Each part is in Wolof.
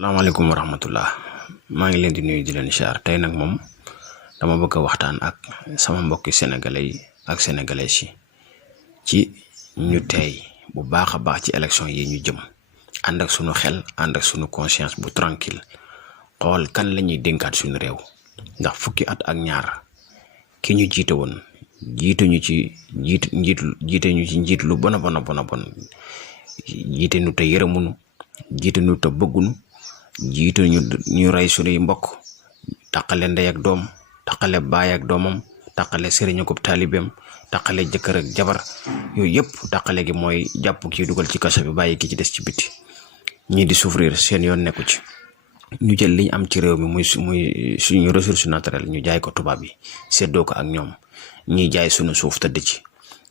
Assalamualaikum warahmatullah. Maa ngi leen di nuyu di leen siyaar tey nag moom dama bëgg a waxtaan ak sama mbokki sénégalais yi ak sénégalais yi ci ñu tey bu baax a baax ci élection yi ñu jëm ànd ak sunu xel ànd ak sunu conscience bu tranquille xool kan la ñuy dénkaat suñu réew ndax fukki at ak ñaar ki ñu jiite woon jiite ñu ci njiit lu bona bona jiite ñu te yërëmunu jiite ñu te bëggunu jiite ñu rey suñuy mbokk taqale ndey ak doom taqale baay ak doomam taqale sëriñ ak taalibeem taqale jëkkër ak jabar yooyu yëpp taqale gi mooy jàpp kii dugal ci kaso bi bàyyi ki ci des ci biti ñii di souffrir seen yoon nekku ci ñu jël liñ am ci réew mi muy suñu ressource naturelle ñu jaay ko tubaab yi séddoo ko ak ñoom ñii jaay suñu suuf tëdd ci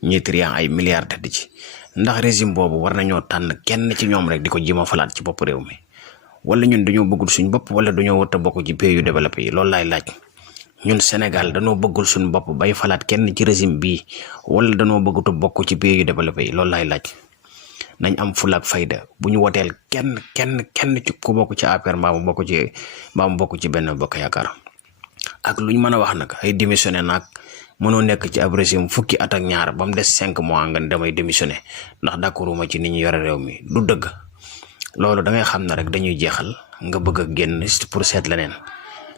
ñii trian ay milliards tëdd ci ndax régime boobu war nañoo tànn kenn ci ñoom rek di ko jima falaat ci bopp réew mi wala ñun dañoo bëggul suñ bopp wala dañoo wër a bokk ci pays yu développé yi loolu laay laaj ñun Sénégal dañoo bëggul suñ bopp bay falaat kenn ci régime bii wala dañoo bëggut a bokk ci pays yu développé yi loolu laay laaj nañ am fulaak fayda bu ñu woteel kenn ci ku bokk ci APR mbaa mu bokk ci benn bokk yaakaar ak luñ mën a wax nag ay démissionné nag mënoo nekk ci ab régime fukki at ak ñaar ba mu des 5 mois nga damay démissionné ndax d'accorduma ci ni ñu yore réew mi du dëgg loolu da ngay xam ne rek dañuy jeexal nga bëgg a génn pour seet leneen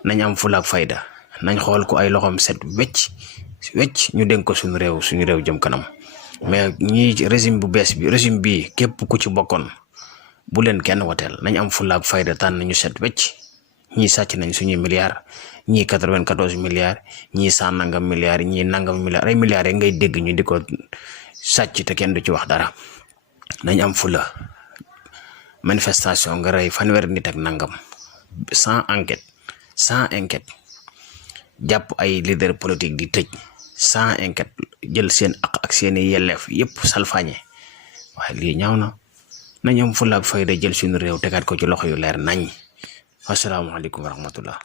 nañ am fulaak fayda nañ xool ko ay loxoom set wecc ñu dénk ko suñu réew jëm kanam mais ñi régime bu bees bi régime bii képp ku ci bokkoon bu leen kenn woteel nañ am fulaak fayda tànn ñu set wecc ñii sàcc nañ suñuy milliards ñii 94 milliards ñii 100 nangam milliards ñii nangam milliards ay milliards yi ngay dégg ñu di ko sàcc te kenn du ci wax dara nañ am fula manifestation nga rey fanweeri nit ak nangam sans enquête jàpp ay leader politique di tëj sans enquête jël seen ak seeni yelleef yépp salfaañe waaye lii ñaaw na nañ am fula ak fayda jël suñu réew tegaat ko ci loxo yu leer nañ. Assalamualaikum warahmatullah.